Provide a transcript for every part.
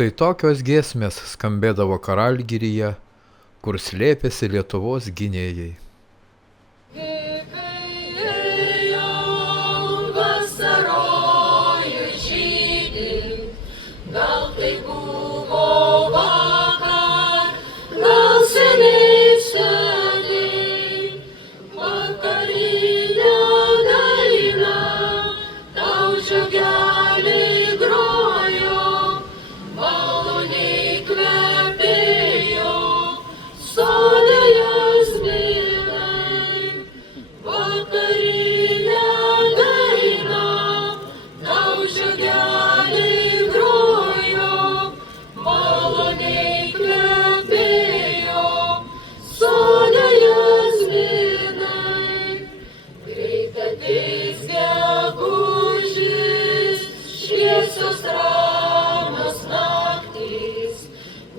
Štai tokios giesmės skambėdavo Karalgiryje, kur slėpėsi Lietuvos gynėjai. Gal tai buvo vakar, gal seniai seniai, vakarinė daina, tau žiogeliai grojo, maloniai kvepėjo, sode jazminai. Vakarinė daina, tau žiogeliai grojo, maloniai kvepėjo, sode jazminai. Greit ateis gegužis, šviesios ramios naktys,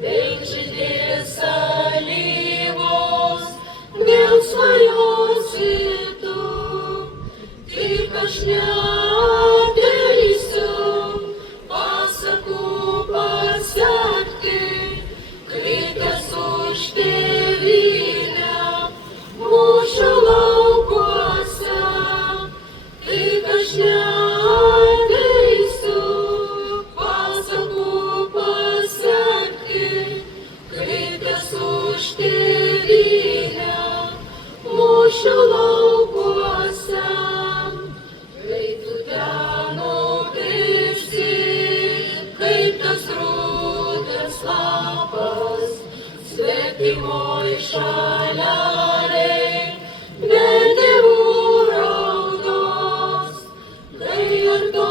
vėl žydės alyvos, vėl svajosi tu. Tik aš neateisiu pasakų pasekti, kritęs už tėvynę mūšio laukuose. Tik aš neateisiu pasakų pasekti, kritęs už tėvynę mūšio laukuose. Kai tu ten nubėgsi, kaip tas rudas lapas, svetimoj šalelėj, be tėvų raudos, kai ar to